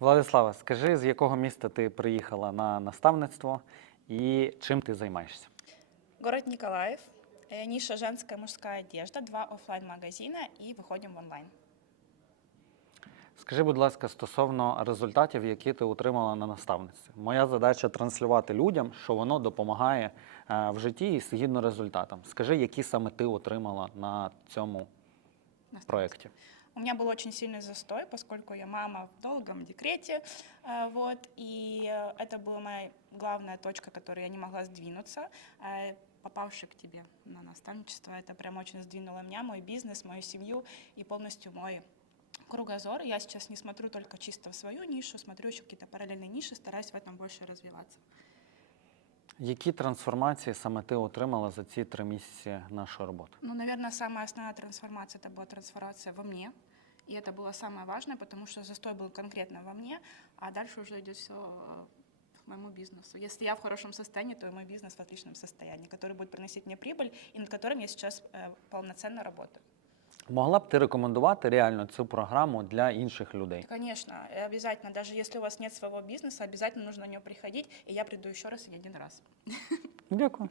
Владислава, скажи, з якого міста ти приїхала на наставництво і чим ти займаєшся? Город Николаев, э, ниша женская мужская одежда, два оффлайн магазина и выходим в онлайн. Скажи, будь ласка, стосовно результатів, які ти отримала на наставництві. Моя задача транслювати людям, що воно допомагає е, в житті і згідно результатам. Скажи, які саме ти отримала на цьому проєкті. У меня был очень сильный застой, поскольку я мама в долгом декрете, э, вот, и э, это была моя главная точка, которой я не могла сдвинуться. Э, Попавший к тебе на наставничество, это прям очень сдвинуло меня, мой бизнес, мою семью и полностью мой кругозор. Я сейчас не смотрю только чисто в свою нишу, смотрю еще какие-то параллельные ниши, стараюсь в этом больше развиваться. Які трансформації саме ти отримала за ці три місяці нашої роботи? Ну, наверное, самая основная трансформация это была трансформация во мне. И это было самое важное, потому что застой был конкретно во мне, а дальше уже идет все к моему бизнесу. Если я в хорошем состоянии, то и мой бизнес в отличном состоянии, который будет приносить мне прибыль, и над которым я сейчас э, полноценно работаю. Могла б ти рекомендувати реально цю програму для інших людей? Конечно, обязательно, даже если у вас нет своего бизнеса, обязательно нужно на нього приходить, и я приду еще раз и не один раз. Дякую.